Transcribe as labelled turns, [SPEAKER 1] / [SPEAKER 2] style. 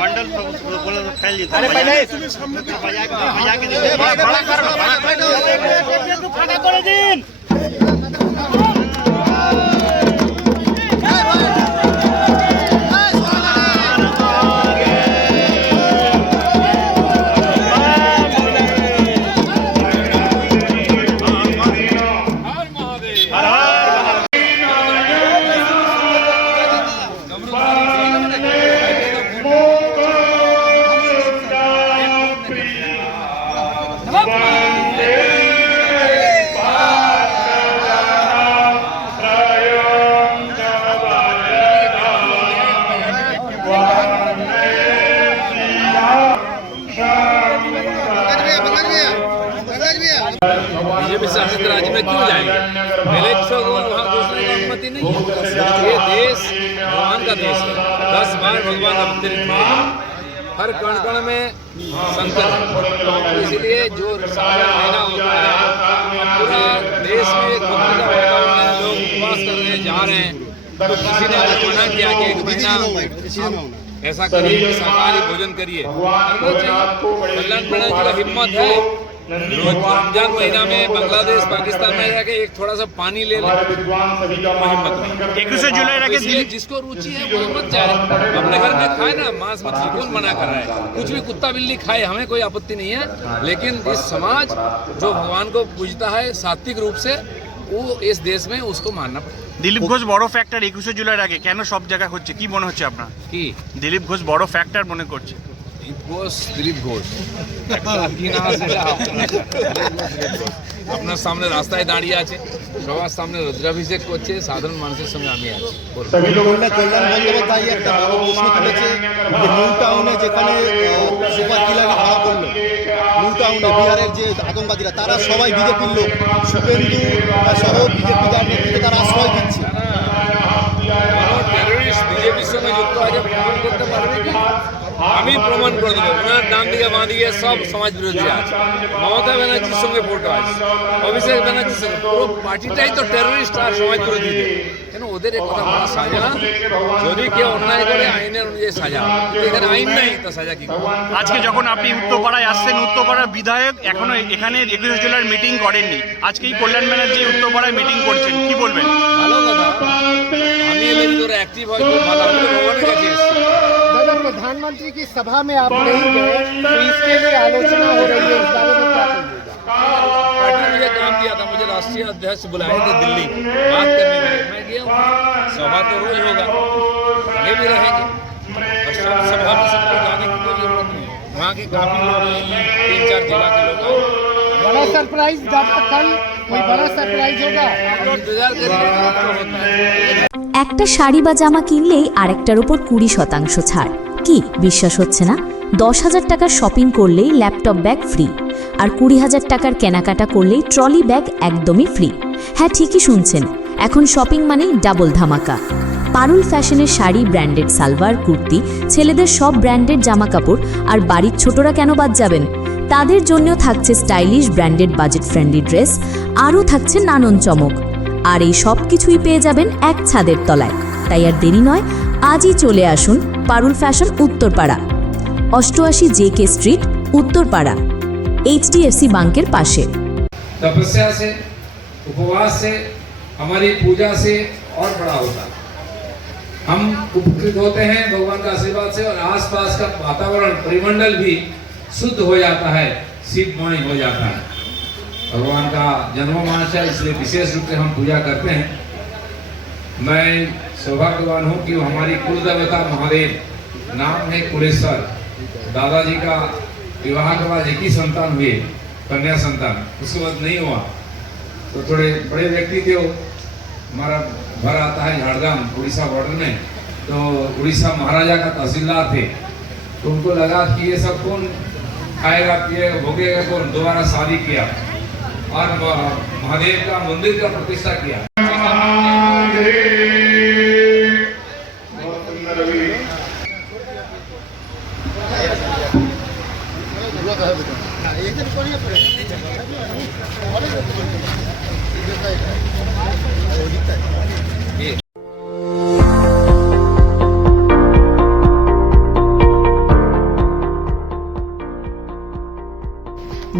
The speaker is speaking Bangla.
[SPEAKER 1] मंडल बोला तो फैल जाता है भैया के भैया के
[SPEAKER 2] क्यों जाएँगे? पहले तो वहाँ घुसने की अनुमति नहीं है। ये देश भगवान का देश है। दस बार भगवान अवतरित हुए हर कण कण में संकट है। इसलिए जो सावन महीना होता है पूरे देश में एक भक्ति का वातावरण है। लोग उपवास करने जा रहे हैं। तो किसी ने मना किया कि एक महीना ऐसा करिए कि शाकाहारी भोजन करिए। कल्याण प्रणय जी का हिम्मत है। रमजान महीना में बांग्लादेश पाकिस्तान में जाके एक थोड़ा सा पानी ले ले वो हिम्मत नहीं
[SPEAKER 1] একুশে জুলাই
[SPEAKER 2] तो
[SPEAKER 1] আগে
[SPEAKER 2] इसलिए जिसको रुचि है वो मत जाए अपने घर में खाए ना मांस मछली कौन मना कर रहा है कुछ भी कुत्ता बिल्ली खाए हमें कोई आपत्ति नहीं है लेकिन इस समाज जो भगवान को पूजता है सात्विक रूप से वो इस देश में उसको मानना पड़ेगा
[SPEAKER 1] দিলীপ ঘোষ বড় ফ্যাক্টর একুশে জুলাইয়ের আগে কেন সব জায়গায় হচ্ছে কি মনে হচ্ছে আপনার
[SPEAKER 2] कि
[SPEAKER 1] দিলীপ ঘোষ বড় ফ্যাক্টর মনে করছে
[SPEAKER 2] দিলীপ ঘোষ দিলীপ ঘোষ। আপনার সামনে রাস্তায় দাঁড়িয়ে আছে, সবার সামনে রুদ্রাভিষেক করছে, সাধারণ মানুষের সঙ্গে আমি আছি।
[SPEAKER 3] একটা যে নিউ টাউনে যেখানে সুপার করল নিউ বিহারের যে আতঙ্কবাদীরা, তারা সবাই বিজেপির লোক। শুভেন্দু সহ বিজেপি যার নেতৃত্বে তারা আশ্রয় দিচ্ছে
[SPEAKER 2] কোনো টেররিস্ট বিজেপির সঙ্গে যুক্ত আছে প্রমাণ করতে পারবে কি আমি প্রমাণ করে দেবো ডান বাঁ দিকে সব সমাজ বিরোধীরা আছে মমতা ব্যানার্জির সঙ্গে আছে অভিষেক ব্যানার্জির সঙ্গে। পুরো পার্টিটাই তো টেররিস্ট আর সমাজ বিরোধীদের কেন ওদের কথা বলা সাজা? না যদি কেউ অন্যায় করে আইনের অনুযায়ী সাজা। এখানে আইন নাই তো সাজা কি?
[SPEAKER 1] আজকে যখন আপনি উত্তরপাড়ায় আসছেন উত্তরপাড়ার বিধায়ক এখনও এখানে একুশে জুলাইয়ের মিটিং করেননি। আজকে এই কল্যাণ ব্যানার্জি উত্তরপাড়ায় মিটিং করছেন। কি বলবেন?
[SPEAKER 2] ভালো কথা। আমি এলে যদি অ্যাক্টিভ হয় খুব ভালো আমি ভগবানের কাছে
[SPEAKER 4] प्रधानमंत्री की सभा में आप नहीं गए तो इसके लिए आलोचना हो रही है इस बारे में क्या कहिएगा
[SPEAKER 2] पार्टी ने मुझे काम दिया था मुझे राष्ट्रीय अध्यक्ष बुलाए थे दिल्ली बात करने के लिए मैं गया हूँ सभा तो रोज होगा आगे भी रहेंगे और सब सभा में सबको जाने की कोई जरूरत नहीं है वहाँ के काफी लोग हैं तीन चार जिला के लोग आए
[SPEAKER 4] बड़ा सरप्राइज जब कल कोई बड़ा सरप्राइज होगा
[SPEAKER 2] हम इंतजार करिए क्या होता है
[SPEAKER 5] একটা শাড়ি বা জামা কিনলেই আরেকটার ওপর কুড়ি শতাংশ ছাড় কি? বিশ্বাস হচ্ছে না। দশ হাজার টাকার শপিং করলেই ল্যাপটপ ব্যাগ ফ্রি আর কুড়ি হাজার টাকার কেনাকাটা করলেই ট্রলি ব্যাগ একদমই ফ্রি হ্যাঁ ঠিকই শুনছেন। এখন শপিং মানেই ডাবল ধামাকা। পারুল ফ্যাশনের শাড়ি ব্র্যান্ডেড সালভার কুর্তি, ছেলেদের সব ব্র্যান্ডেড জামাকাপড় আর বাড়ির ছোটরা কেন বাদ যাবেন? তাদের জন্যও থাকছে stylish branded budget friendly dress আরও থাকছে নানন চমক। আর এই সব কিছুই পেয়ে যাবেন এক ছাদের তলায়। তাই আর দেরি নয়, আজই চলে আসুন পারুল ফ্যাশন উত্তরপাড়া অষ্টআশি J K street Uttarpara HDFC ব্যাংকের পাশে
[SPEAKER 2] तपस्या से उपवास से हमारी पूजा से और बड़ा होता है हम उपकृत होते हैं भगवान का आशीर्वाद से और आसपास का वातावरण परिमंडल भी शुद्ध हो जाता है शिवमय हो जाता है भगवान का जन्ममास है इसलिए विशेष रूप से हम पूजा करते हैं मैं सौभाग्यवान हूँ कि हमारी कुल देवता महादेव, नाम है कुलेश्वर दादाजी का विवाह के बाद एक ही संतान हुए, कन्या संतान। उसके बाद नहीं हुआ। तो थोड़े बड़े व्यक्ति थे वो। हमारा घर आता है झाड़ग्राम, उड़ीसा बॉर्डर में। तो उड़ीसा महाराजा का तहसीलदार थे। तो उनको लगा कि ये सब कौन खाएगा, पिएगा, भोगेगा कौन? दोबारा शादी किया। और महादेव का मंदिर का प्रतिष्ठा किया।
[SPEAKER 6] অনেক